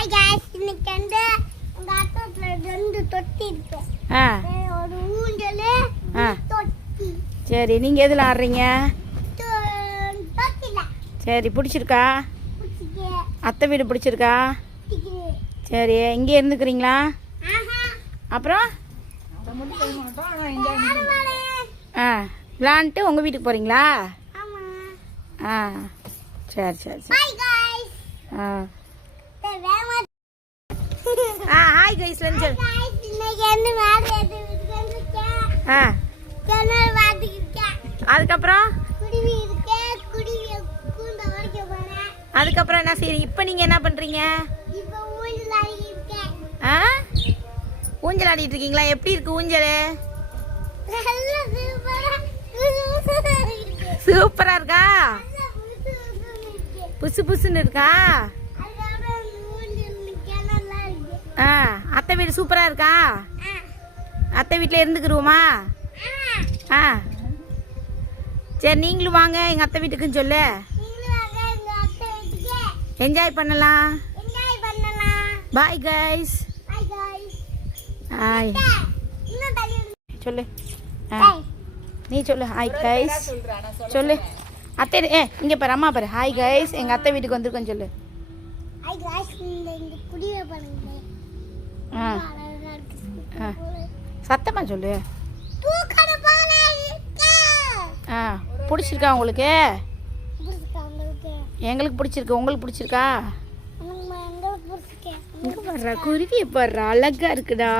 Hi guys இன்னைக்கு வந்து உங்க ஆட்டோல ரெண்டு தொட்டி இருக்கு. ஒரு ஊஞ்சல் தொட்டி. சரி நீங்க எதுல ஆடுறீங்க? தொட்டில. சரி பிடிச்சிருக்கா? பிடிச்சிருக்கு. அத்தை வீடு பிடிச்சிருக்கா? பிடிச்சிருக்கு. சரி இங்கே இருந்துக்கிறீங்களா? அப்புறம் விளாண்டுட்டு உங்கள் வீட்டுக்கு போகிறீங்களா? சரி சரி சரி. ஹாய் கைஸ் சொல்லு. அதுக்கப்புறம் அதுக்கப்புறம் என்ன செய்றீங்க? இப்போ நீங்கள் என்ன பண்ணுறீங்க? ஊஞ்சல் ஆடிட்டு இருக்கீங்களா? எப்படி இருக்கு ஊஞ்சல்? சூப்பரா இருக்கா? புசு புசுன்னு இருக்கா? அத்தை வீடு சூப்பரா இருக்கா? அத்தை வீட்டில் இருந்துக்கிருவோமா? சரி நீங்களும் வாங்க எங்கள் அத்தை வீட்டுக்குன்னு சொல்லு. என்ஜாய் பண்ணலாம். Bye guys. ஹாய் சொல்லு. நீ சொல்லு ஹாய் கைஸ் சொல்லு. அத்தை இங்கே பாரு அம்மா பாரு. ஹாய் கைஸ் எங்கள் அத்தை வீட்டுக்கு வந்திருக்கோன்னு சொல்லு. சத்தமாக சொல்லு. பிடிச்சிருக்கா உங்களுக்கு? எங்களுக்கு பிடிச்சிருக்கு. உங்களுக்கு பிடிச்சிருக்கா? இங்க பாடுறா குருவியை பாடுறா அழகா இருக்குடா.